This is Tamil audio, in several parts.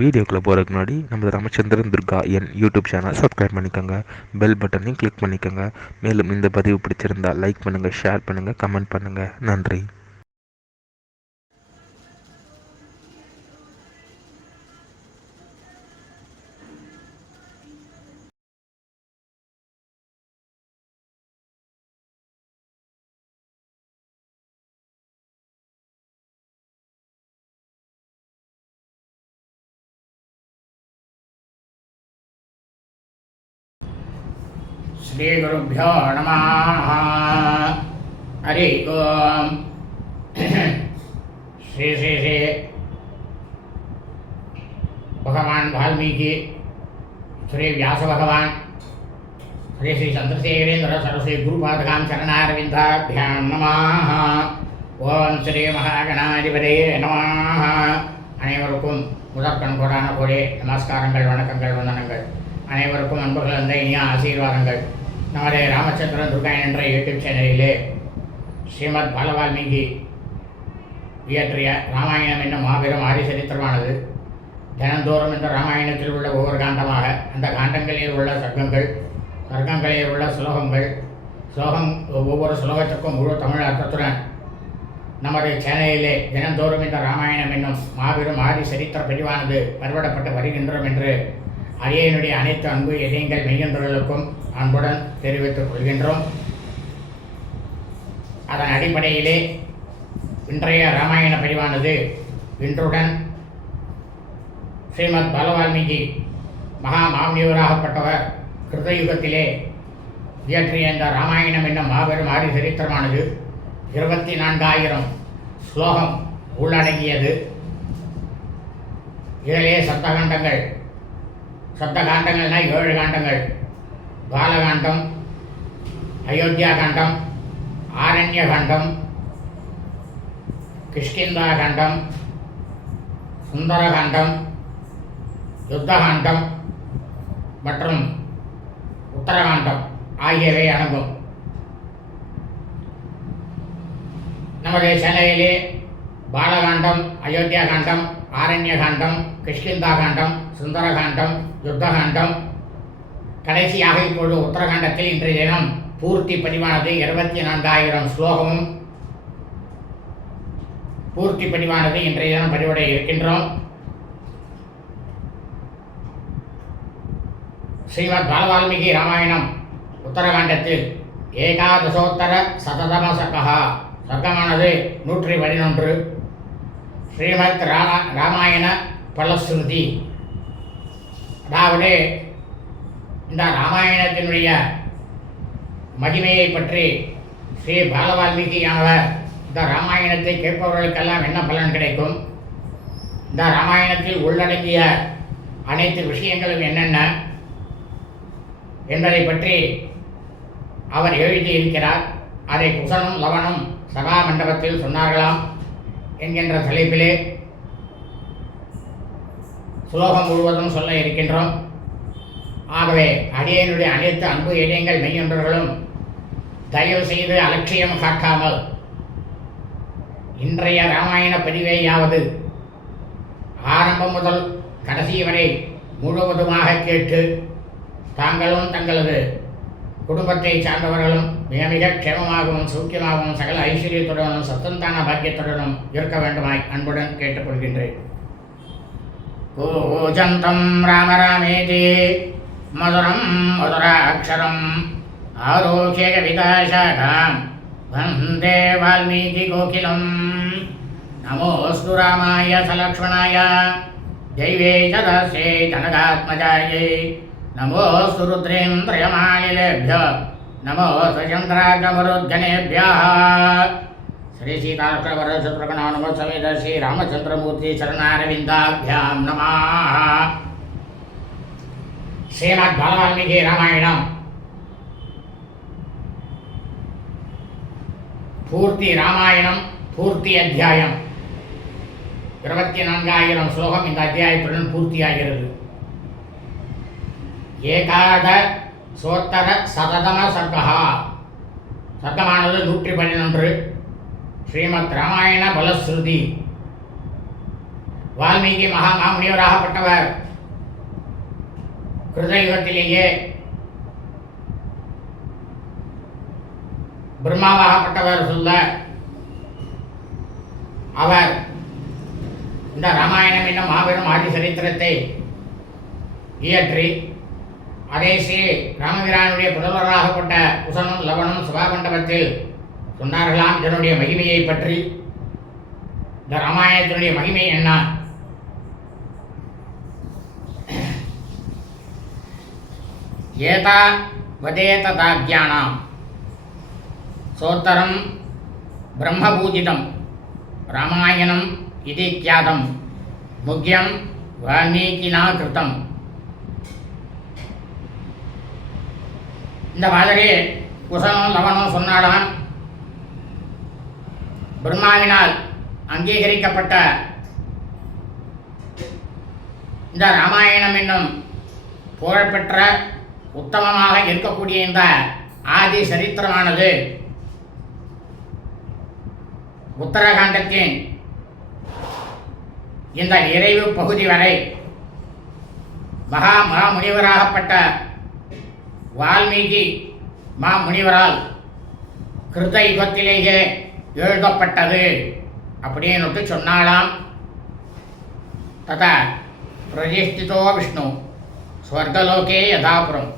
வீடியோக்குள்ளே போகிறதுக்கு முன்னாடி நம்ம Ramachandran Durga YouTube channel subscribe பண்ணிக்கோங்க, பெல் பட்டனையும் கிளிக் பண்ணிக்கோங்க. மேலும் இந்த பதிவு பிடிச்சிருந்தால் லைக் பண்ணுங்கள், ஷேர் பண்ணுங்கள், கமெண்ட் பண்ணுங்கள். நன்றி. श्री गुरुभ्यो नमः। हरि ओम। श्री श्री श्री भगवान वाल्मीकि, श्री व्यास भगवान, श्री श्री चंद्रशेखरेन्द्र सरस्वती गुरुपादकां चरणारविन्दाभ्यां नमः। ओम श्री महागणाधिपतये नमः। அனைவருக்கும் முதற்கண் கோடான கோடி நமஸ்காரங்கள், வணக்கங்கள், வந்தனங்கள். அனைவருக்கும் அன்பு கலந்த இனிய ஆசீர்வாதங்கள். நம்முடைய ராமச்சந்திரன் துர்கா என்ற யூடியூப் சேனலிலே ஸ்ரீமத் பாலவால்மீகி இயற்றிய ராமாயணம் என்னும் மாபெரும் ஆதி சரித்திரமானது தினந்தோறும் இந்த ராமாயணத்தில் உள்ள ஒவ்வொரு காண்டமாக, அந்த காண்டங்களில் உள்ள சர்க்கங்கள், சர்க்கங்களில் உள்ள ஸ்லோகங்கள், ஒவ்வொரு ஸ்லோகத்திற்கும் முழு தமிழ் அர்த்தத்துடன் நமது சேனலிலே தினந்தோறும் இந்த ராமாயணம் என்னும் மாபெரும் ஆதி சரித்திர பதிவானது பதிவிடப்பட்டு வருகின்றோம் என்று அரியனுடைய அனைத்து அன்பு இதயங்கள் மெய்யன்றவர்களுக்கும் அன்புடன் தெரிவித்துக் கொள்கின்றோம். அதன் அடிப்படையிலே இன்றைய ராமாயண பதிவானது இன்றுடன் ஸ்ரீமத் பாலவால்மீகி மகா மாமுனிவராகப்பட்டவர் கிருதயுகத்திலே இயற்றிய இந்த ராமாயணம் என்னும் மாபெரும் ஆதி சரித்திரமானது 24,000 ஸ்லோகம் உள்ளடங்கியது. இதிலே சப்தகாண்டங்கள், சப்தகாண்டங்கள்னா 7 காண்டங்கள்: பாலகாண்டம், அயோத்தியா காண்டம், ஆரண்ய காண்டம், கிஷ்கிந்தா காண்டம், சுந்தரகாண்டம், யுத்தகாண்டம் மற்றும் உத்தரகாண்டம் ஆகியவை அடங்கும். நமது சேனலிலே பாலகாண்டம், அயோத்தியா காண்டம், ஆரண்ய காண்டம், கிஷ்கிந்தா காண்டம், சுந்தரகாண்டம், யுத்தகாண்டம், கடைசியாக இப்பொழுது உத்தரகாண்டத்தில் இன்றைய தினம் பூர்த்தி பதிவானது 24,000 ஸ்லோகமும் பூர்த்தி பதிவானது இன்றைய தினம் பதிவிட இருக்கின்றோம். ஸ்ரீமத் பாலவால்மீகி ராமாயணம் உத்தரகாண்டத்தில் ஏகாதசோத்தர சததம சர்க்கா, சர்க்கமானது 111. ஸ்ரீமத் ராமாயண பலஸ்ருதி, அதாவது இந்த ராமாயணத்தினுடைய மகிமையை பற்றி ஸ்ரீ பாலவால்மீகியானவர் இந்த ராமாயணத்தை கேட்பவர்களுக்கெல்லாம் என்ன பலன் கிடைக்கும், இந்த ராமாயணத்தில் உள்ளடங்கிய அனைத்து விஷயங்களும் என்னென்ன என்பதை பற்றி அவர் எழுதியிருக்கிறார். அதை குசனும் லவனும் சபா மண்டபத்தில் சொன்னார்களாம் என்கின்ற தலைப்பிலே ஸ்லோகம் முழுவதும் சொல்ல இருக்கின்றோம். ஆகவே அடியனுடைய அனைத்து அன்பு இதயங்கள் மெய்யொன்றர்களும் தயவு செய்து அலட்சியம் காட்டாமல் இன்றைய ராமாயண பதிவையாவது ஆரம்பம் முதல் கடைசி வரை முழுவதுமாக கேட்டு தாங்களும் தங்களது குடும்பத்தை சார்ந்தவர்களும் மிக மிக க்ஷேமமாகவும் சௌக்கியமாகவும் சகல ஐஸ்வர்யத்துடனும் சத்தந்தான பாக்கியத்துடனும் இருக்க வேண்டுமாய் அன்புடன் கேட்டுக்கொள்கின்றேன். கூஜந்தம் ராம ராமேதி மதுரம் மதுராட்சரம் ஆரோக்கிய கவிதாசாகாம் வந்தே வால்மீகி கோகிலம். நமோஸ்து ராமாய சலக்ஷ்மணாய தெய்வே சதஸ்யே ஜனகாத்மஜாயை. நமோஸ்து ருத்ரேந்திரயமாலிலேभ्यो நமோஸ்து சந்திராகமருத்கணேभ्यः. श्री सीताकृष्णवरदशत्रुघ्नानुमत समेत श्री रामचंद्रमूर्ति चरणारविंदाभ्यां नमः। श्रीमद् बालवाल्मीकि रामायणम पूर्ति रामायणम पूर्ति अध्यायम 24,000 श्लोकम இந்த அத்தியாயத்துடன் பூர்த்தியாகிறது. ஏகாதசோத்தர சததம சர்க்கா, சர்க்கமானது 111. ஸ்ரீமத் ராமாயண பலஸ்ருதி, வால்மீகி மாமுனிவராகப்பட்டவர் கிருதயுகத்திலேயே பிரம்மாவாகப்பட்டவர் சொல்ல அவர் இந்த ராமாயணம் என்னும் மாபெரும் ஆதி சரித்திரத்தை இயற்றி அதே ஸ்ரீ ராமபிரானுடைய புதல்வராகப்பட்ட குசனும் லவனும் சபாமண்டபத்தில் சொன்னார்களாம். இதனுடைய மகிமையை பற்றி, இந்த ராமாயணத்தினுடைய மகிமை என்ன? ஏதா வதேதாக்யானாம் சோத்தரம் பிரம்மபூஜிதம் ராமாயணம் இது கியாதம் முக்கியம் வால்மீகினா கிருத்தம். இந்த மாதிரி குசனும் லவனும் சொன்னாலாம், பிரம்மாவினால் அங்கீகரிக்கப்பட்ட இந்த ராமாயணம் என்னும் புகழ்பெற்ற உத்தமமாக இருக்கக்கூடிய இந்த ஆதி சரித்திரமானது உத்தரகாண்டத்தின் இந்த நிறைவு பகுதி வரை மாமுனிவராகப்பட்ட வால்மீகி மாமுனிவரால் கிருத யுகத்திலேயே எழுதப்பட்டது அப்படின்னு சொன்னாலாம். ததா பிரதிஷ்டிதோ விஷ்ணு ஸ்வர்கலோகே யதாபுரம்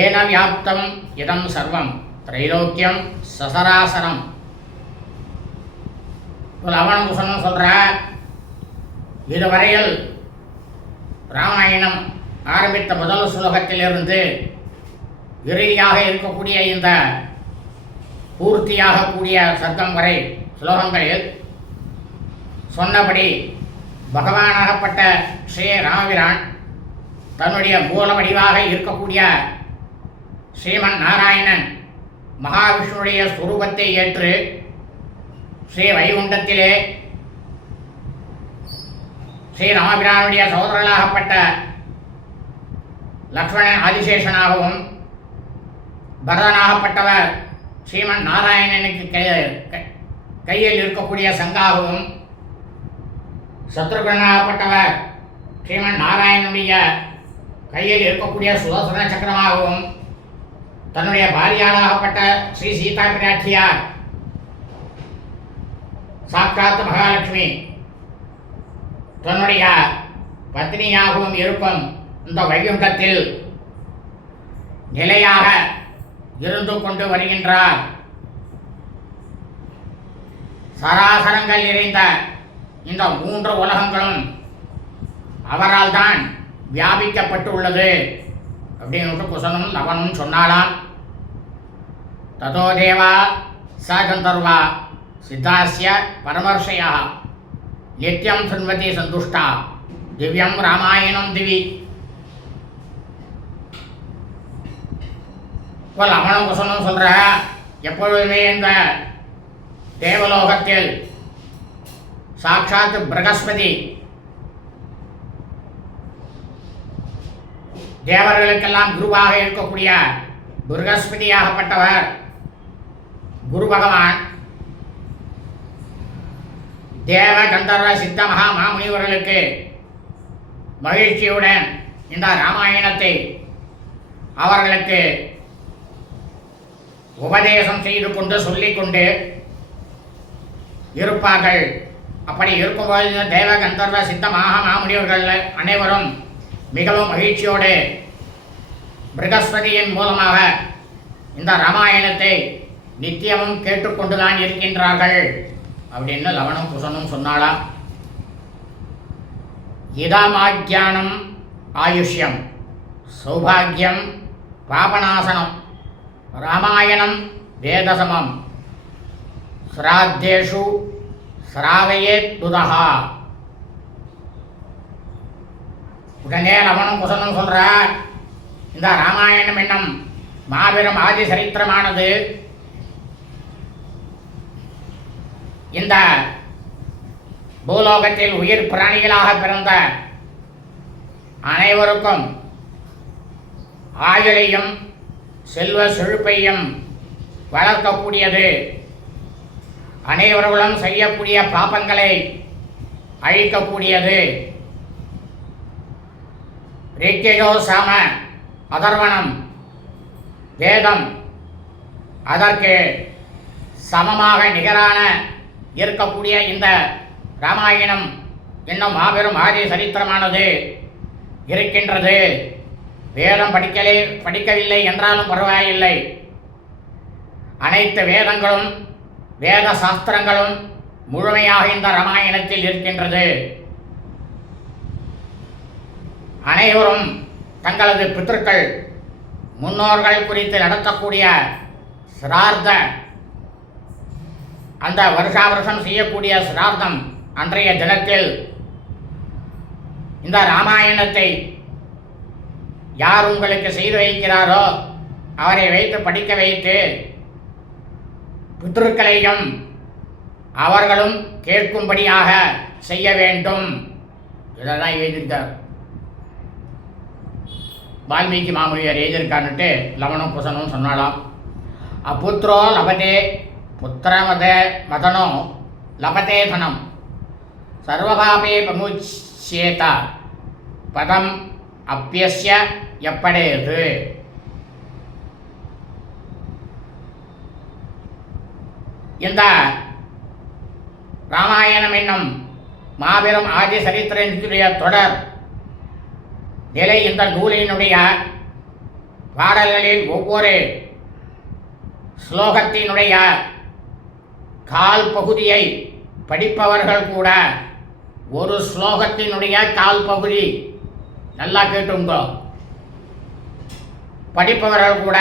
ஏன வியாப்தம் இதம் சர்வம் திரைலோக்கியம் சசராசரம். லவணம் குசனம் சொல்ற, இதுவரையில் ராமாயணம் ஆரம்பித்த முதல் ஸ்லோகத்திலிருந்து இறுதியாக இருக்கக்கூடிய இந்த பூர்த்தியாக கூடிய சர்க்கம் வரை ஸ்லோகங்களில் சொன்னபடி பகவானாகப்பட்ட ஸ்ரீ ராமபிரான் தன்னுடைய மூல வடிவாக இருக்கக்கூடிய ஸ்ரீமன் நாராயணன் மகாவிஷ்ணுடைய ஸ்வரூபத்தை ஏற்று ஸ்ரீ வைகுண்டத்திலே ஸ்ரீ ராமபிரானுடைய சகோதரர்களாகப்பட்ட லக்ஷ்மணன் ஆதிசேஷனாகவும் பரதனாகப்பட்டவர் ஸ்ரீமன் நாராயணனுக்கு கையில் இருக்கக்கூடிய சங்காகவும் சத்ருகனாகப்பட்டவர் ஸ்ரீமன் நாராயணனுடைய கையில் இருக்கக்கூடிய சுதர்சன சக்கரமாகவும் தன்னுடைய பாரியாளாகப்பட்ட ஸ்ரீ சீதா பிராட்டியார் சாட்சாத் மகாலட்சுமி தன்னுடைய பத்னியாகவும் இருக்கும் இந்த வைகுண்டத்தில் நிலையாக இருந்து கொண்டு வருகின்றார். சராசரங்கள் நிறைந்த இந்த மூன்று உலகங்களும் அவரால் தான் வியாபிக்கப்பட்டுள்ளது அப்படின்னு குசனும் லவனும் சொன்னாலாம். ததோ தேவா ச கந்தர்வா சித்தாஸ்ய பரமர்ஷயா நித்யம் சன்வதி சந்துஷ்டா திவ்யம் ராமாயணம் திவி. இப்போ லவணம் குசனும் சொல்ற, எப்பொழுதுமே இந்த தேவலோகத்தில் சாட்சாத் பிரகஸ்பதி தேவர்களுக்கெல்லாம் குருவாக இருக்கக்கூடிய பிரகஸ்பதியாகப்பட்டவர் குரு பகவான் தேவ கந்தர்வ சித்த மாமுனிவர்களுக்கு மகிழ்ச்சியுடன் இந்த ராமாயணத்தை அவர்களுக்கு உபதேசம் செய்து கொண்டு சொல்லிக்கொண்டு இருப்பார்கள். அப்படி இருக்கும்போது தேவ கந்தர்வ சித்த மாமுனிவர்கள் அனைவரும் மிகவும் மகிழ்ச்சியோடு பிரகஸ்பதியின் மூலமாக இந்த ராமாயணத்தை நித்தியமும் கேட்டுக்கொண்டுதான் இருக்கின்றார்கள் அப்படின்னு லவனும் குசனும் சொன்னாலாம். இதமாக்யானம் ஆயுஷ்யம் சௌபாகியம் பாபநாசனம் ராமாயணம் வேதசமம் ஸ்ராத்தேஷு ஸ்ராவயேத் துதஹா. உடனே லவனும் குசனும் சொல்ற, இந்த ராமாயணம் என்னும் மாபெரும் ஆதி சரித்திரமானது இந்த பூலோகத்தில் உயிர் பிராணிகளாக பிறந்த அனைவருக்கும் ஆயுளையும் செல்வ செழிப்பையும் வளர்க்கக்கூடியது. அனைவர்களும் செய்யக்கூடிய பாபங்களை அழிக்கக்கூடியது. ரிக்யஜோ சாம அதர்வணம் வேதம் அதற்கு சமமாக நிகரான இருக்கக்கூடிய இந்த ராமாயணம் என்னும் மாபெரும் ஆதி சரித்திரமானது இருக்கின்றது. வேதம் படிக்கவில்லை என்றாலும் பரவாயில்லை. அனைத்து வேதங்களும் வேத சாஸ்திரங்களும் முழுமையாக இந்த ராமாயணத்தில் இருக்கின்றது. அனைவரும் தங்களது பித்ருக்கள் முன்னோர்கள் குறித்து நடத்தக்கூடிய சிரார்த்த அந்த வருஷா வருஷம் செய்யக்கூடிய சிரார்த்தம் அன்றைய தினத்தில் இந்த ராமாயணத்தை யார் உங்களுக்கு செய்து வைக்கிறாரோ அவரை வைத்து படிக்க வைத்து பித்ருக்களையும் அவர்களும் கேட்கும்படியாக செய்ய வேண்டும். இதெல்லாம் எழுதியிருக்கார் வால்மீகி மாமுனிவர். எழுதியிருக்கான்னுட்டு லவணம் குசனும் சொன்னாலாம். அபுத்ரோ லபதே புத்திரமத மதனோ லபதே தனம் சர்வபாபே பிரமுச்சேத பதம் அப்பியஸ்ய எப்படேது. இந்த ராமாயணம் என்னும் மாபெரும் ஆதி சரித்திரத்தினுடைய தொடர் நிலை இந்த நூலினுடைய பாடல்களில் ஒவ்வொரு ஸ்லோகத்தினுடைய கால் பகுதியை படிப்பவர்கள் கூட ஒரு ஸ்லோகத்தினுடைய கால் பகுதி நல்லா கேட்டுங்கோ. படிப்பவர்கள் கூட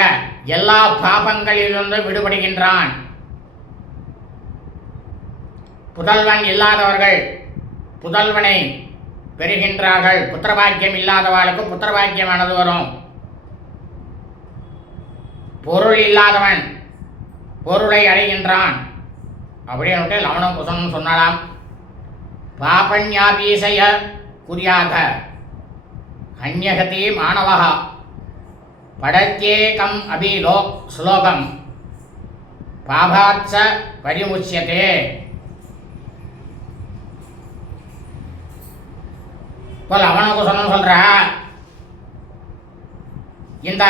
எல்லா பாபங்களிலிருந்து விடுபடுகின்றான். புதல்வன் இல்லாதவர்கள் புதல்வனை பெறுகின்றார்கள். புத்திரபாக்கியம் இல்லாதவர்களுக்கு புத்திரபாக்கியமானது வரும். பொருள் இல்லாதவன் பொருளை அடைகின்றான். அப்படின்னு லவணம் குசனம் சொன்னாலாம். பாபன்யாபீசய குறியாக அந்யகதி மாணவः படத்யேகம் அபிலோ ஸ்லோகம் பாபாத்ச பரிமுச்சியதே. இப்போ லவண குசனம் சொல்ற இந்த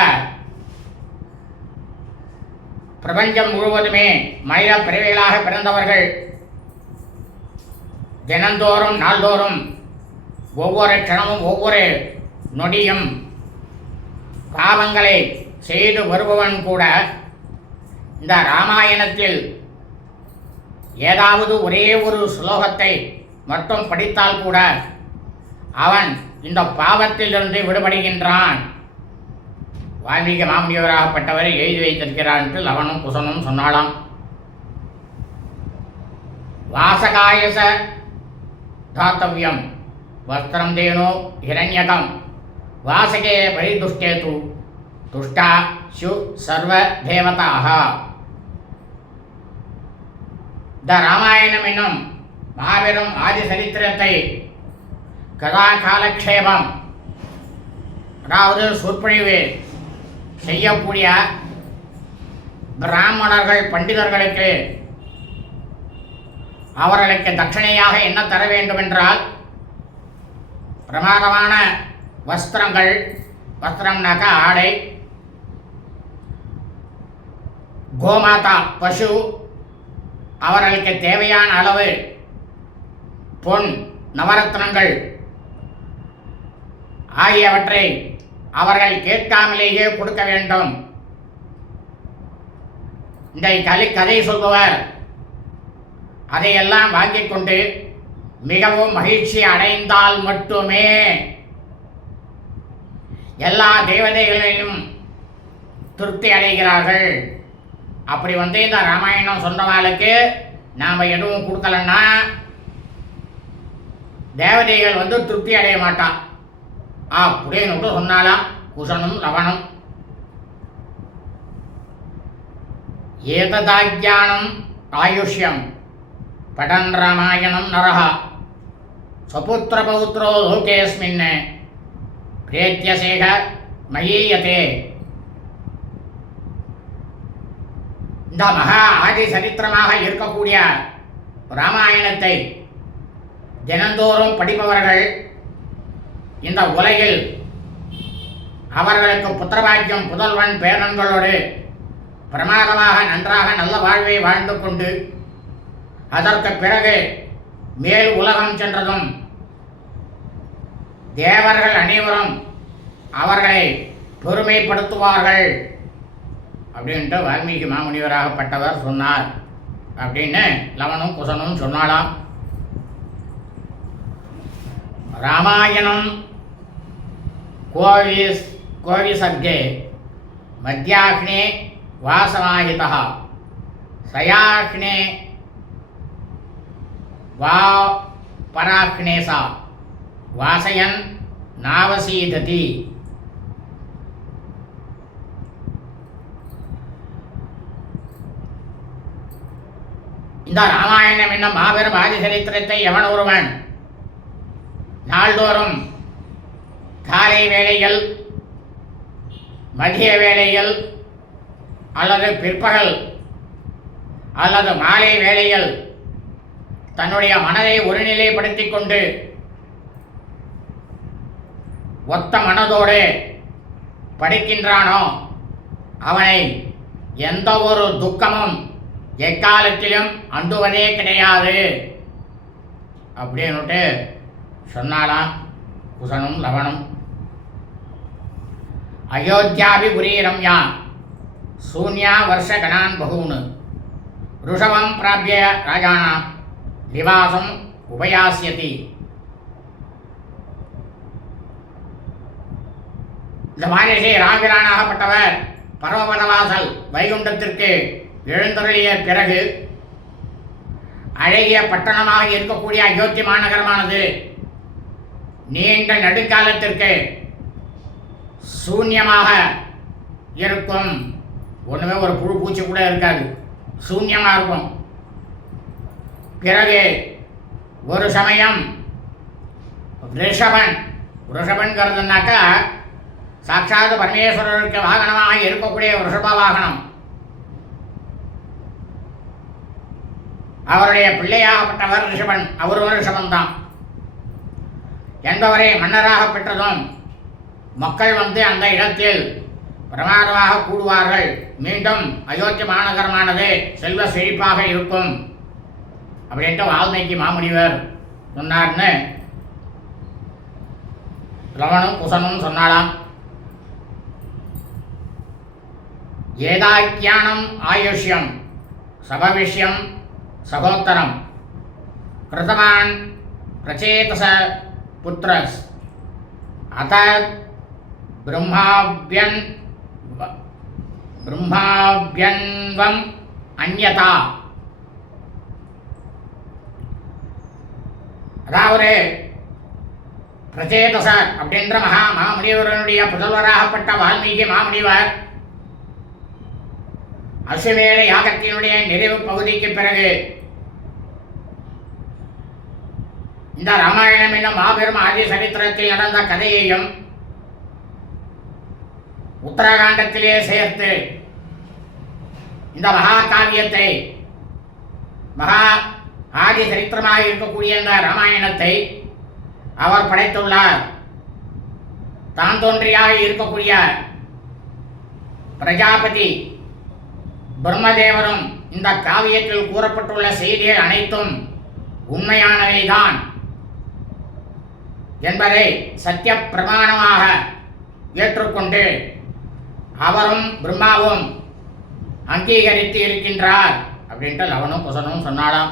பிரபஞ்சம் முழுவதுமே மனித பிறவிகளாக பிறந்தவர்கள் தினந்தோறும் நாள்தோறும் ஒவ்வொரு க்ஷணமும் ஒவ்வொரு நொடியும் பாவங்களை செய்து வருபவன் கூட இந்த ராமாயணத்தில் ஏதாவது ஒரே ஒரு ஸ்லோகத்தை மட்டும் படித்தால் கூட அவன் இந்த பாவத்திலிருந்து விடுபடுகின்றான். வால்மீகி மாமுனிவராகப்பட்டவரை எழுதி வைத்திருக்கிறான் என்று லவணம் குசனும் சொன்னாலாம். வாசகாயச தாத்தவியம் வஸ்திரம் தேனோ ஹிரண்யகம் வாசகே பரிதுஷ்டேது துஷ்டா சு சர்வ தேவதாக. இந்த ராமாயணம் என்னும் மாபெரும் ஆதி சரித்திரத்தை கதா காலக்ஷேபம் அதாவது சொற்பொழிவு செய்யக்கூடிய பிராமணர்கள் பண்டிதர்களுக்கு அவர்களுக்கு தட்சணையாக என்ன தர வேண்டும் என்றால் பிரமாதமான வஸ்திரங்கள், வஸ்திரம்னாக்க ஆடை, கோமாதா பசு, அவர்களுக்கு தேவையான அளவு பொன் நவரத்னங்கள் ஆகியவற்றை அவர்கள் கேட்காமலேயே கொடுக்க வேண்டும். இந்த கதை சொல்பவர் அதையெல்லாம் வாங்கிக் கொண்டு மிகவும் மகிழ்ச்சி அடைந்தால் மட்டுமே எல்லா தேவதைகளிலும் திருப்தி அடைகிறார்கள். அப்படி இந்த ராமாயணம் சொன்னவாளுக்கு நாம் எதுவும் கொடுக்கலன்னா தேவதைகள் திருப்தி அடைய மாட்டான். அப்படின்னு சொன்னாலாம் குசனும் லவணம். ஏததாஜ்ஞானம் ஆயுஷ்யம் படன் ராமாயணம் நரஹ ஸ்வபுத்திர பௌத்ரோ லோகேஸ்மின் பிரேத்யசேக மயீயதே. இந்த மகா ஆதி சரித்திரமாக இருக்கக்கூடிய ராமாயணத்தை தினந்தோறும் படிப்பவர்கள் இந்த உலகில் அவர்களுக்கு புத்திரபாக்கியம் புதல்வன் பேரன்களோடு பிரமாதமாக நன்றாக நல்ல வாழ்வை வாழ்ந்து கொண்டு அதற்கு பிறகு மேல் உலகம் சென்றதும் தேவர்கள் அனைவரும் அவர்களை பெருமைப்படுத்துவார்கள் அப்படின்ட்டு வால்மீகி மாமுனிவராகப்பட்டவர் சொன்னார் அப்படின்னு லவனும் குசனும் சொன்னாலாம். ராமாயணம் கோவிசர்கே மத்தியாக்னே வாசமாஹிதः சயாக்னே வா பராக்னே சா வாசயன் நாவசீததி. இந்த ராமாயணம் என்னும் மாபெரும் ஆதிசரித்திரத்தை எவன் ஒருவன் நாள்தோறும் காலை வேளையில் மதிய வேளையில் அல்லது பிற்பகல் அல்லது மாலை வேளையில் தன்னுடைய மனதை ஒருநிலைப்படுத்திக் கொண்டு ஒத்த மனதோடு படிக்கின்றானோ அவனை எந்த ஒரு துக்கமும் எக்காலத்திலும் அண்டுவதே கிடையாது அப்படின்னுட்டு சொன்னாலாம் குசனும் லவனும். அயோத்தியாபிபுரி ரம்யா சூன்யா வருஷகணான் பகூன் ருஷவம் பிராபிய ராஜானாம் நிவாசம் உபயாசியதி. இந்த மாரிசை ராம்பிரானாகப்பட்டவர் பரமபதவாசல் வைகுண்டத்திற்கு எழுந்தருளிய பிறகு அழகிய பட்டணமாக இருக்கக்கூடிய அயோத்தி மாநகரமானது நீண்ட நெடுங்காலத்திற்கு சூன்யமாக இருக்கும். ஒன்றுமே ஒரு புழு பூச்சி கூட இருக்காது, சூன்யமாக இருக்கும். பிறகு ஒரு சமயம் ரிஷபன்கிறதுனாக்கா சாட்சாத் பரமேஸ்வரருக்கு வாகனமாக இருக்கக்கூடிய ரிஷப வாகனம் அவருடைய பிள்ளையாகப்பட்டவர் ரிஷபன், அவரும் ரிஷபன்தான் என்பவரை மன்னராக பெற்றதும் மக்கள் வந்து அந்த இடத்தில் பிரமாதமாக கூடுவார்கள். மீண்டும் அயோத்தி மாநகரமானது செல்வ செழிப்பாக இருக்கும் அப்படின்ட்டு வால்மீகி மாமுனிவர் சொன்னார்னு லவனும் குசனும் சொன்னாலாம். ஏதாக்கியானம் ஆயுஷ்யம் சபவிஷ்யம் சகோத்தரம் கிருதவான் பிரச்சேதச புத்திரஸ் அத பிரம்மாபியன்வம் அந்யதா. அதாவது பிரச்சேதசர் அப்படின்ற மாமுனிவருடைய புதல்வராகப்பட்ட வால்மீகி மாமுனிவர் அஸ்வமேத யாகத்தினுடைய நிறைவு பகுதிக்கு பிறகு இந்த ராமாயணம் என்னும் மாபெரும் ஆதி சரித்திரத்தில் நடந்த கதையையும் உத்தரகாண்டத்திலே சேர்த்து இந்த மகா காவியத்தை மகா ஆதி சரித்திரமாக இருக்கக்கூடிய இந்த ராமாயணத்தை அவர் படைத்துள்ளார். தான் தோன்றியாக இருக்கக்கூடிய பிரஜாபதி பிரம்மதேவரும் இந்த காவியத்தில் கூறப்பட்டுள்ள செய்திகள் அனைத்தும் உண்மையானவைதான் என்பதை சத்திய பிரமாணமாக ஏற்றுக்கொண்டு அவரும் பிரம்மாவும் அங்கீகரித்து இருக்கின்றார் அப்படின்ட்டு லவனும் குசனும் சொன்னாலாம்.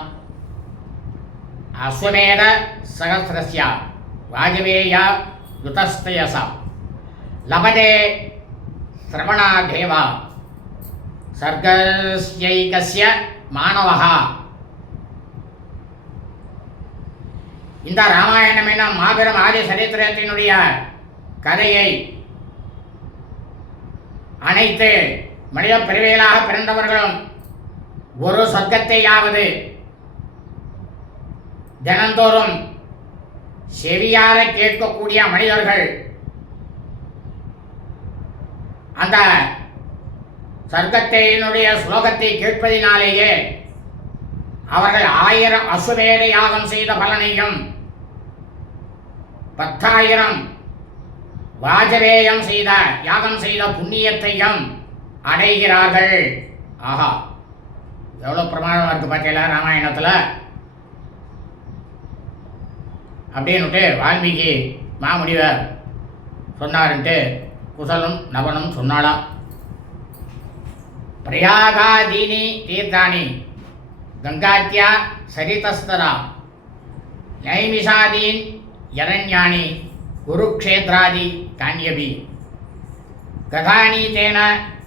அஸ்வமேத சகஸ்ரஸ்யா வாஜவேயா யுதஸ்தயசா லபதே சிரவணாதேவா சர்கஸ்யைகஸ்ய மாணவஹா. இந்த ராமாயணம் என்னும் மாபெரும் ஆதி சரித்திரத்தினுடைய கதையை அனைத்து மனித பிறவிகளாக பிறந்தவர்களும் ஒரு சொர்க்கத்தையாவது தினந்தோறும் செவியார கேட்கக்கூடிய மனிதர்கள் அந்த சர்க்கத்தினுடைய ஸ்லோகத்தை கேட்பதினாலேயே அவர்கள் 1000 அசுவேத யாகம் செய்த பலனையும் 10,000 வாஜபேயம் செய்த யாகம் செய்த புண்ணியத்தையும் அடைகிறார்கள். ஆஹா, எவ்வளோ பிரமாணமாக இருக்குது பார்த்தீங்களா ராமாயணத்தில். அப்படின்னுட்டு வால்மீகி மாமுனிவர் சொன்னாருன்ட்டு குசலும் நவனும் சொன்னாலாம். பிரயாகாதீனி தீர்த்தானி கங்காத்யா சரிதஸ்தரா நைமிஷாதீன் யரண்யாணி குருக்ஷேத்ராதி காண்யபி கதானி தேன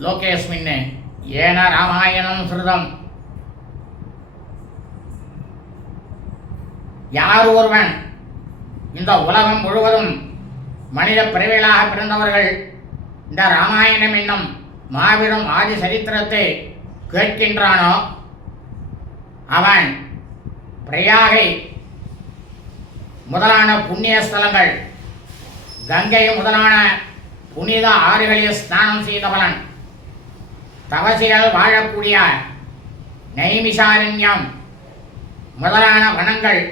லோகேஸ்மின் ஏன ராமாயணம் ஸ்ருதம். யார் ஒருவன் இந்த உலகம் முழுவதும் மனித பிறவிகளாக பிறந்தவர்கள் இந்த ராமாயணம் என்னும் மாபெரும் ஆதி சரித்திரத்தை கேட்கின்றானோ அவன் பிரயாகை முதலான புண்ணிய ஸ்தலங்கள், கங்கை முதலான புனித ஆறுகளில் ஸ்நானம் செய்த பலன், தவசிகள் வாழக்கூடிய நைமிஷாரண்யம் முதலான வனங்கள்,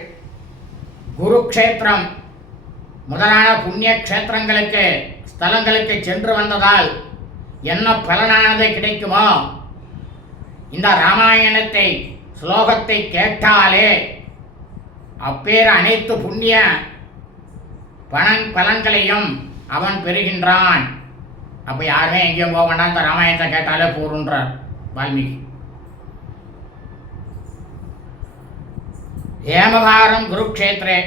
குருக்ஷேத்திரம் முதலான புண்ணிய க்ஷேத்திரங்களுக்கு ஸ்தலங்களுக்கு சென்று வந்ததால் என்ன பலனானது கிடைக்குமோ இந்த ராமாயணத்தை ஸ்லோகத்தை கேட்டாலே அப்பேறு அனைத்து புண்ணிய பலன்களையும் அவன் பெறுகின்றான். அப்போ யாருமே எங்கேயும் போக வேண்டாம், இந்த ராமாயணத்தை கேட்டாலே போருன்றார் வால்மீகி. ஏமகாரம் குருக்ஷேத்ரே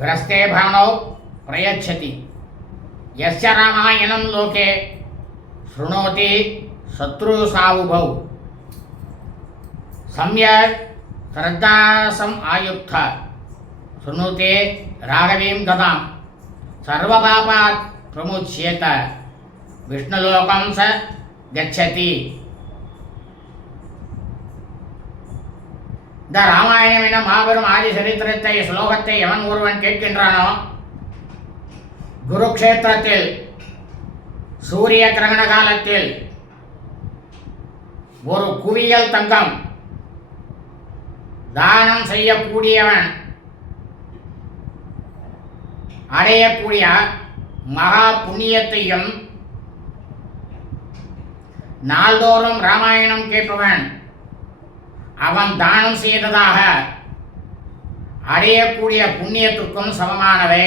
கிரஸ்தே பானோ பிரயச்சதி யஸ்ய ராமாயணம் லோகே ஸ்ருணோதி சத்ரு சாவுபௌ சம்யக் ஸ்ரத்தாசம் ஆயுக்த ஸ்ருணுதே ராகவீம் கதாம் சர்வபாபாத் பிரமுச்யேத விஷ்ணுலோகம் ச கச்சதி. இந்த ராமாயணம் என மாபெரும் ஆதி சரித்திரத்தை ஸ்லோகத்தை எவன் ஒருவன் கேட்கின்றானோ குருக்ஷேத்திரத்தில் சூரிய கிரகண காலத்தில் ஒரு குவியல் தங்கம் தானம் செய்யக்கூடியவன் அடையக்கூடிய மகா புண்ணியத்தையும், நாள்தோறும் ராமாயணம் கேட்பவன் அவன் தானம் செய்ததாக அடையக்கூடிய புண்ணியத்திற்கும் சமமானவை.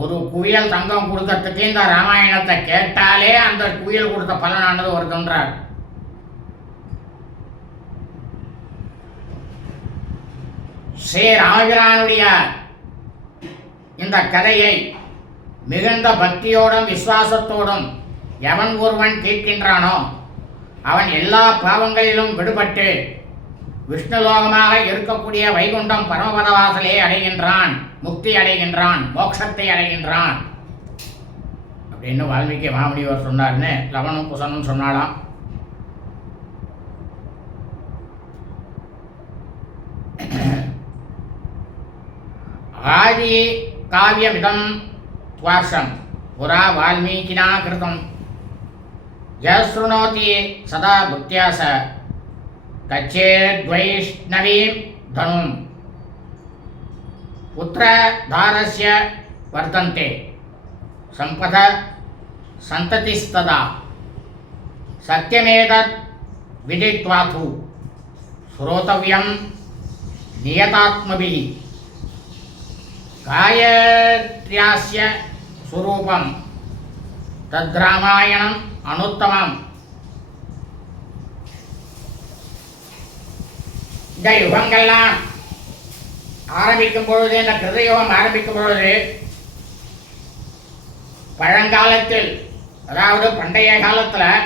ஒரு குவியல் தங்கம் கொடுக்கறதுக்கு இந்த ராமாயணத்தை கேட்டாலே அந்த குவியல் கொடுத்த பலனானது வருதுன்றார். ஸ்ரீ ராமபிரானுடைய இந்த கதையை மிகுந்த பக்தியோடும் விசுவாசத்தோடும் எவன் ஒருவன் கேட்கின்றானோ அவன் எல்லா பாவங்களிலும் விடுபட்டு விஷ்ணுலோகமாக இருக்கக்கூடிய வைகுண்டம் பரமபதவாசலே அடைகின்றான், முக்தி அடைகின்றான், மோட்சத்தை அடைகின்றான் அப்படின்னு வால்மீகி மாமுனிவர் சொன்னார்னு லவனும் குசனும் சொன்னாலாம். ஆதி காவியமிதம் துவாசம் புரா வால்மீகினா கிருதம் யஸ்ருணோதி சதா புக்தியாச கச்சேத்வைஷ்ணவீம் தனும் புத்திரதாரஸ்ய வர்த்தந்தே சம்பத சந்ததிஸ்ததா சத்யமேதத் விதித்வாது ஸ்ரோதவ்யம் நியதாத்மபிஹி காயத்ர்யாஸ்ய ஸ்வரூபம் தத்ராமாயணம் அனுத்தமம். இந்த யுகங்கள்லாம் ஆரம்பிக்கும் பொழுது, இந்த கிருதயுகம் ஆரம்பிக்கும் பொழுது பழங்காலத்தில், அதாவது பண்டைய காலத்தில்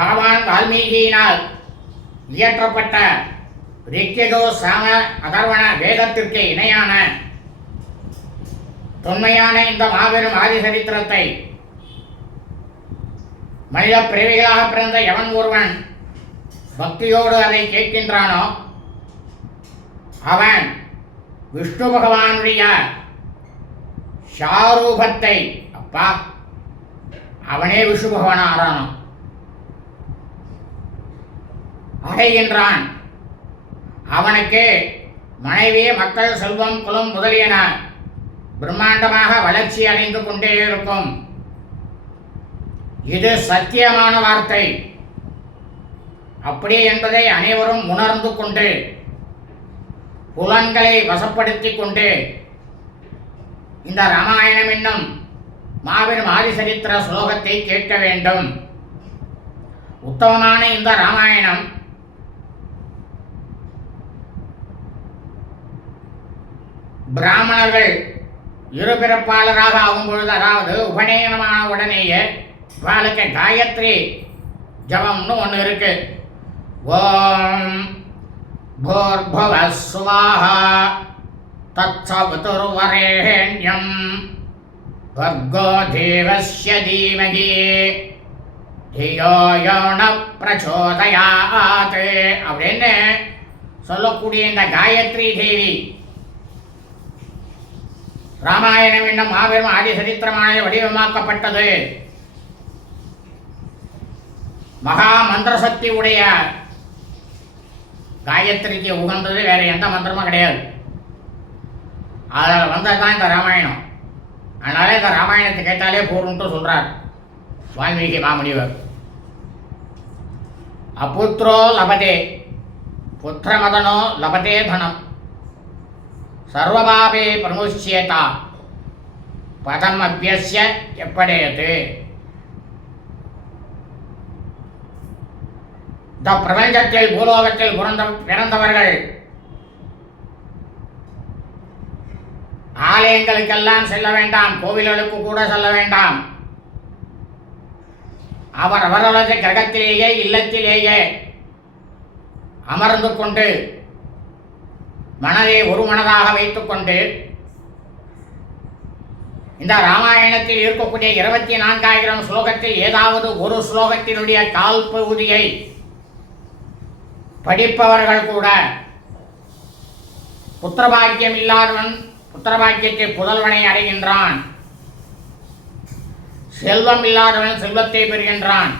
பகவான் வால்மீகியினால் இயற்றப்பட்ட ரிக்யதோ சாம அதர்வண வேதத்திற்கு இணையான தொன்மையான இந்த மாபெரும் ஆதி சரித்திரத்தை மனித பிறவிகளாக பிறந்த எவன் ஒருவன் பக்தியோடு அதை கேட்கின்றானோ அவன் விஷ்ணு பகவானுடைய ஷாரூபத்தை, அப்பா அவனே விஷ்ணு பகவான் ஆறானோ அடைகின்றான். அவனுக்கு மனைவி, மக்கள், செல்வம், குலம் முதலியன பிரம்மாண்டமாக வளர்ச்சி அடைந்து கொண்டே இருக்கும். இது சத்தியமான வார்த்தை. அப்படி என்பதை அனைவரும் உணர்ந்து கொண்டு புலன்களை வசப்படுத்திக் கொண்டு இந்த ராமாயணம் என்னும் மாபெரும் ஆதிசரித்திர ஸ்லோகத்தை கேட்க வேண்டும். உத்தமமான இந்த ராமாயணம் பிராமணர்கள் இருபிறப்பாளராக ஆகும் பொழுது, அதாவது உபநயனமான உடனேயே இவாளுக்கு காயத்ரி ஜபம்னு ஒன்று இருக்கு. ஓம் பூர்புவ ஸ்வாஹா தத்சவிதுர்வரேண்யம் வர்கோ தேவஸ்ய தீமகி தியோ யோ ந பிரச்சோதயாத் அப்படின்னு சொல்லக்கூடிய இந்த காயத்ரி தேவி ராமாயணம் என்னும் மாபெரும் ஆதிசரித்திரமான வடிவமாக்கப்பட்டது. மகா மந்திர சக்தி உடைய காயத்ரிக்கு உகந்தது வேற எந்த மந்திரமும் கிடையாது. அதில் வந்ததுதான் இந்த ராமாயணம். அதனால இந்த ராமாயணத்தை கேட்டாலே போரும்ட்டு சொல்றார் வால்மீகி மாமுனிவர். அபுத்ரோ லபதே புத்திரமதனோ லபதே தனம் சர்வபாவே பிரமுஷ்யேதா பதம் அபியஸ்ய எப்படையது. இந்த பிரபஞ்சத்தில் பூலோகத்தில் பிறந்தவர்கள் ஆலயங்களுக்கெல்லாம் செல்ல வேண்டாம், கோவில்களுக்கு கூட செல்ல வேண்டாம். அவரவர்களது கிரகத்திலேயே இல்லத்திலேயே அமர்ந்து கொண்டு மனதை ஒரு மனதாக வைத்துக்கொண்டு இந்த ராமாயணத்தில் இருக்கக்கூடிய 24,000 ஸ்லோகத்தில் ஏதாவது ஒரு ஸ்லோகத்தினுடைய கால் பகுதியை படிப்பவர்கள் கூட புத்திரபாக்கியம் இல்லாதவன் புத்திரபாக்கியத்தை புதல்வனை அடைகின்றான், செல்வம் இல்லாதவன் செல்வத்தை பெறுகின்றான்,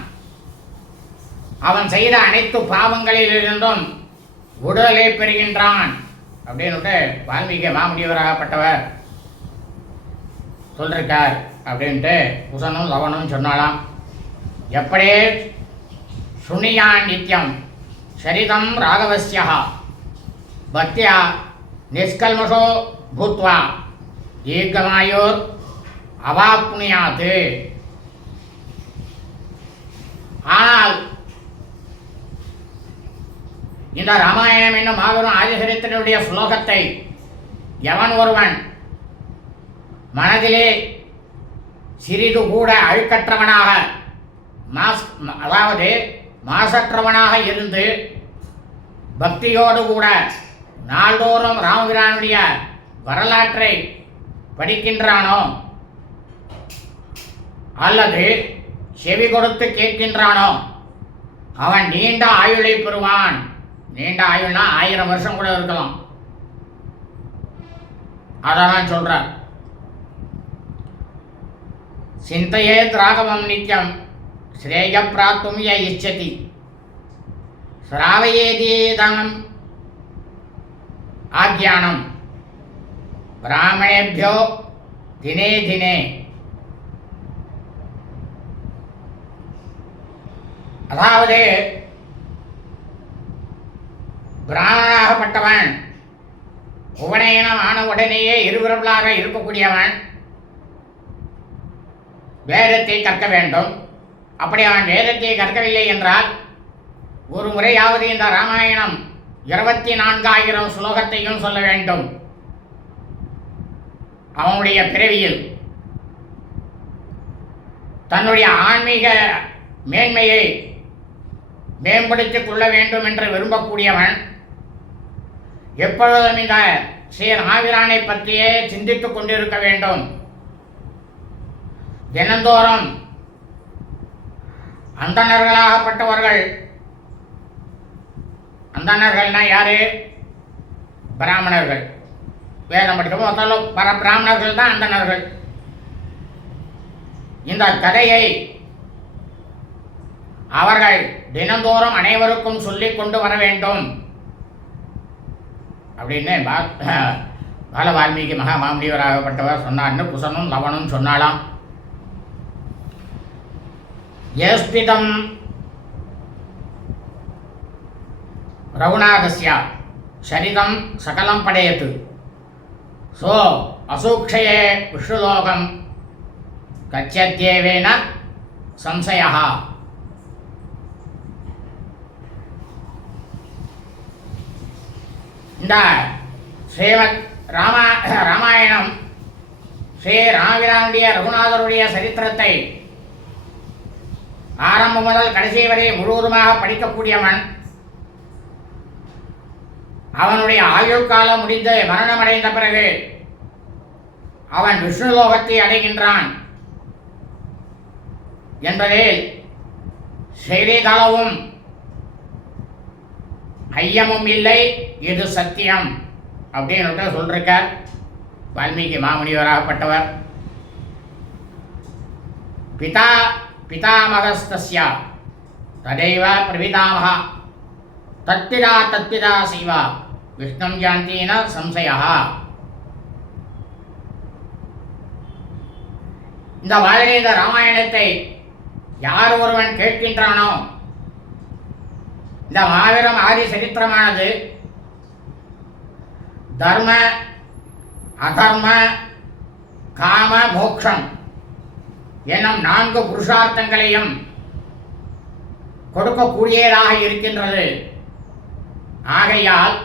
அவன் செய்த அனைத்து பாவங்களிலிருந்தும் விடுதலை பெறுகின்றான் அப்படின்னுட்டு வால்மீகி மாமுனிவராகப்பட்டவர் சொல்லிருக்கார் அப்படின்ட்டு குசனும் லவனும் சொன்னாலாம். எப்படியே சுனியான் நித்யம் சரிதம் ராகவஸ்யா பக்தியா நிஷ்கல்மஷோ பூத்வா தீர்க்கமாயோர் அவாப்னுயாது. ஆனால் இந்த ராமாயணம் என்னும் மாபெரும் ஆதிசரித்தினுடைய ஸ்லோகத்தை எவன் ஒருவன் மனதிலே சிறிது கூட அழுக்கற்றவனாக அதாவது மாசற்றவனாக இருந்து பக்தியோடு கூட நாள்தோறும் ராமபிரானுடைய வரலாற்றை படிக்கின்றானோ அல்லது செவி கொடுத்து கேட்கின்றானோ அவன் நீண்ட ஆயுளை பெறுவான். நீண்ட ஆயுள்னா 1000 வருஷம் கூட இருக்கலாம். அதான் சொல்றார். சிந்தையே ராகவம் நித்யம் ஸ்ரேய பிராப்தும் ய இச்சதி ஸ்ராவயேதீதம் ஆக்ஞானம் பிராமணேபியோ தினே தினே. அதாவது பிராமணனாகப்பட்டவன் உபநயனம் ஆன உடனேயே இருவிரவலாக இருக்கக்கூடியவன் வேதத்தை கற்க வேண்டும். அப்படி அவன் வேதத்தை கற்கவில்லை என்றால் ஒரு முறையாவது இந்த ராமாயணம் 24,000 ஸ்லோகத்தையும் சொல்ல வேண்டும். அவனுடைய பிறவியில் தன்னுடைய ஆன்மீக மேன்மையை மேம்படுத்திக் கொள்ள வேண்டும் என்று விரும்பக்கூடியவன் எப்பொழுதும் இந்த ஸ்ரீ ராமபிரானை பற்றியே சிந்தித்துக் கொண்டிருக்க வேண்டும். தினந்தோறும் அந்தணர்களாகப்பட்டவர்கள், அந்தணர்கள்னா யாரு? பிராமணர்கள். வேதம் படிக்கும் மொத்தம் பிராமணர்கள் தான் அந்தணர்கள். இந்த கதையை அவர்கள் தினந்தோறும் அனைவருக்கும் சொல்லிக் கொண்டு வர வேண்டும். அப்படின்னு பால வால்மீகி மகாமாமுனிவராகப்பட்டவர் சொன்னார்னு குசனும் லவனும் சொன்னாலாம். ஏஸ்திதம் ரகுநாதஸ்ய சரிதம் சகலம் படையத்து சோ அசூக்ஷயே விஷ்ணுலோகம் கச்சத்யேவேன சம்சயா. இந்த ஸ்ரீமத் ராமாயணம் ஸ்ரீ ராமபிரானுடைய ரகுநாதருடைய சரித்திரத்தை ஆரம்பம் முதல் கடைசி வரை முழுவதுமாக படிக்கக்கூடியவன் அவனுடைய ஆயுள் காலம் முடிந்து மரணமடைந்த பிறகு அவன் விஷ்ணுலோகத்தை அடைகின்றான் என்பதில் சிறிதளவும் ஐயமும் இல்லை. இது சத்தியம் அப்படின்னு சொல்லிருக்கார் வால்மீகி மாமுனிவராகப்பட்டவர். பிதா பிதாமகஸ்தஸ்ய ததைவ பிரபிதாமக தத்திதா சைவ விஷ்ணும் ஜாந்தீன சம்சயா. இந்த வாழ்க்கையில ராமாயணத்தை யார் ஒருவன் கேட்கின்றானோ இந்த மாபெரும் ஆதி சரித்திரமானது தர்ம அதர்ம காம மோக்ஷம் எனும் 4 புருஷார்த்தங்களையும் கொடுக்கக்கூடியதாக இருக்கின்றது. ஆகையால்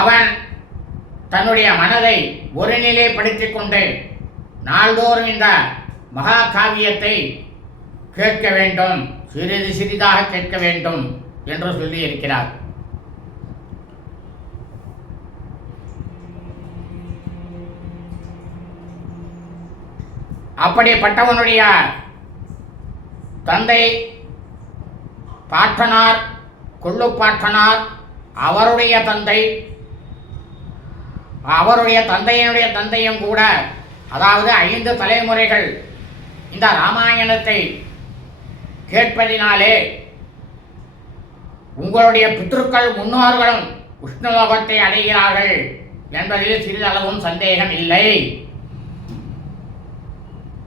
அவன் தன்னுடைய மனதை ஒருநிலைப்படுத்திக் கொண்டு நாள்தோறும் இந்த மகா காவியத்தை கேட்க வேண்டும், சிறிது சிறிதாக கேட்க வேண்டும் என்று சொல்லி இருக்கிறார். அப்படிப்பட்டவனுடைய தந்தை பாட்டனார் கொள்ளு பாட்டனார், அவருடைய தந்தை, அவருடைய தந்தையினுடைய தந்தையும் கூட, அதாவது 5 தலைமுறைகள் இந்த ராமாயணத்தை கேட்பதினாலே உங்களுடைய பித்ருக்கள் முன்னோர்களும் விஷ்ணுலோகத்தை அடைகிறார்கள் என்பதில் சிறிதளவும் சந்தேகம் இல்லை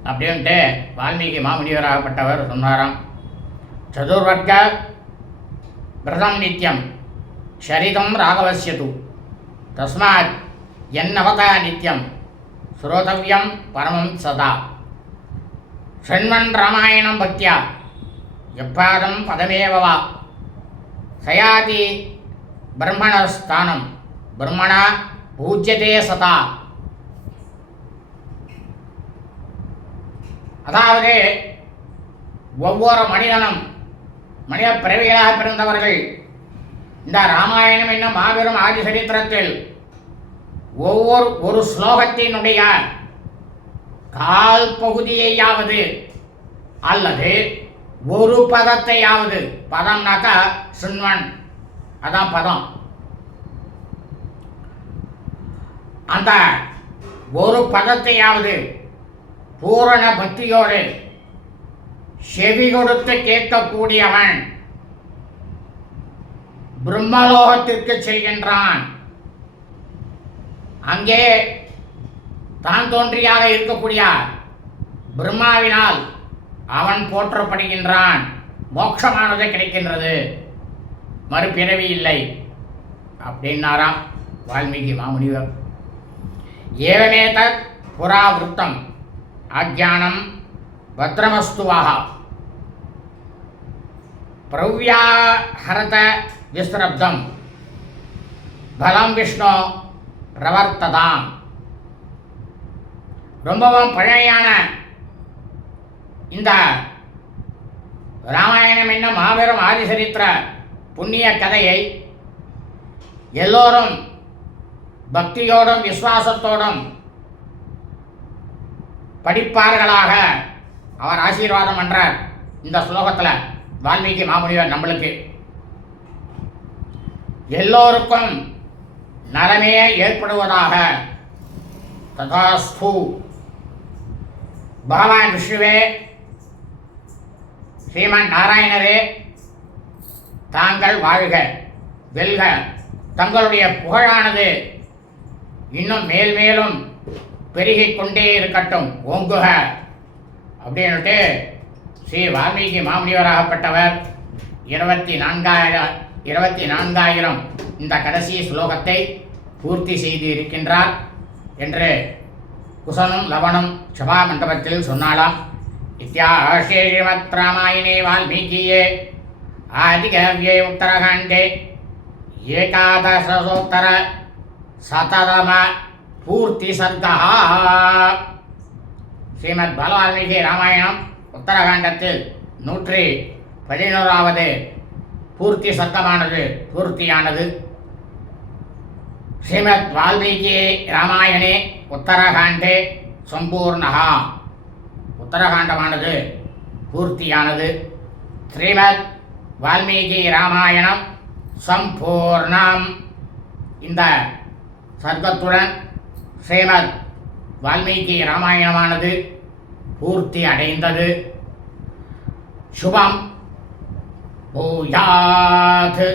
அப்படின்ட்டு வால்மீகி மாமுனிவராகப்பட்டவர் சொன்னாராம். சதுர்வர்க்க விரதம் நித்யம் ஷரிதம் ராகவஸ்யது தஸ்மாத் என்னவதா நித்யம் ஸ்ரோதவ்யம் பரமம் சதா. ஷண்மன் ராமாயணம் பக்தியா எப்பாதம் பதமேவவா சயாதி பிரம்மணஸ்தானம் பிரம்மணா பூஜ்யதே சதா. அதாவது ஒவ்வொரு மனிதனும் மனித பிறவிகளாக பிறந்தவர்கள் இந்த ராமாயணம் என்னும் மாபெரும் ஆதி சரித்திரத்தில் ஒரு ஸ்லோகத்தினுடைய கால் பகுதியையாவது அல்லது ஒரு பதத்தையாவது, பதம்னாக்கா சுன்வன் அதான் பதம், அந்த ஒரு பதத்தையாவது பூரண பக்தியோடு செவி கொடுத்து கேட்கக்கூடியவன் பிரம்மலோகத்திற்கு செல்கின்றான். அங்கே தான் தோன்றியாக இருக்கக்கூடிய பிரம்மாவினால் அவன் போற்றப்படுகின்றான். மோட்சமானது கிடைக்கின்றது, மறுபிறவி இல்லை அப்படின்னாராம் வால்மீகி மாமுனிவர். ஏவமேதத் புராவிருத்தம் ஆஜ்ஞானம் பத்ரமஸ்துவாக பிரவ்யாஹரத விஸ்ரப்தம் பலம் விஷ்ணு பிரவர்த்ததாம். ரொம்பவும் பழையான இந்த ராமாயணம் என்னும் மாபெரும் ஆதிசரித்திர புண்ணிய கதையை எல்லோரும் பக்தியோடும் விசுவாசத்தோடும் படிப்பார்களாக அவர் ஆசீர்வாதம் பண்றார். இந்த ஸ்லோகத்தில் வால்மீகி மாமுனிவர் நம்மளுக்கு எல்லோருக்கும் நலமே ஏற்படுவதாக. ததாஸ்து. பகவான் விஷ்ணுவே, ஸ்ரீமன் நாராயணரே தாங்கள் வாழ்க வெல்க, தங்களுடைய புகழானது இன்னும் மேல் மேலும் பெருகிக் கொண்டே இருக்கட்டும், ஓங்குக அப்படின்னுட்டு ஸ்ரீ வால்மீகி மாமுனிவராகப்பட்டவர் 24,000 இந்த கடைசி ஸ்லோகத்தை பூர்த்தி செய்து இருக்கின்றார் என்று குசனும் லவனும் சபா மண்டபத்தில் சொன்னாலாம். இத்தியாசே ஸ்ரீமத் ராமாயணே வால்மீகியே ஆதிகவ்யே உத்தரகாண்டே ஏகாதசோத்தர சததம பூர்த்தி சர்க்கா. ஸ்ரீமத் பாலவால்மீகி ராமாயணம் உத்தரகாண்டத்தில் 111வது பூர்த்தி சர்க்கமானது பூர்த்தியானது. ஸ்ரீமத் வால்மீகி ராமாயணே உத்தரகாண்டே சம்பூர்ணஹா, உத்தரகாண்டமானது பூர்த்தியானது. ஸ்ரீமத் வால்மீகி ராமாயணம் சம்பூர்ணம், இந்த சர்க்கத்துடன் ஸ்ரீமத் வால்மீகி ராமாயணமானது பூர்த்தி அடைந்தது. சுபம் பூயாத்,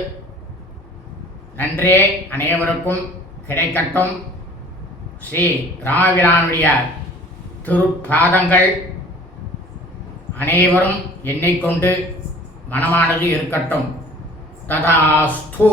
நன்றே அனைவருக்கும் கிடைக்கட்டும். ஸ்ரீ ராமபிரானுடைய திருப்பாதங்கள் அனைவரும் எண்ணிக்கொண்டு மனமானது இருக்கட்டும். ததாஸ்து.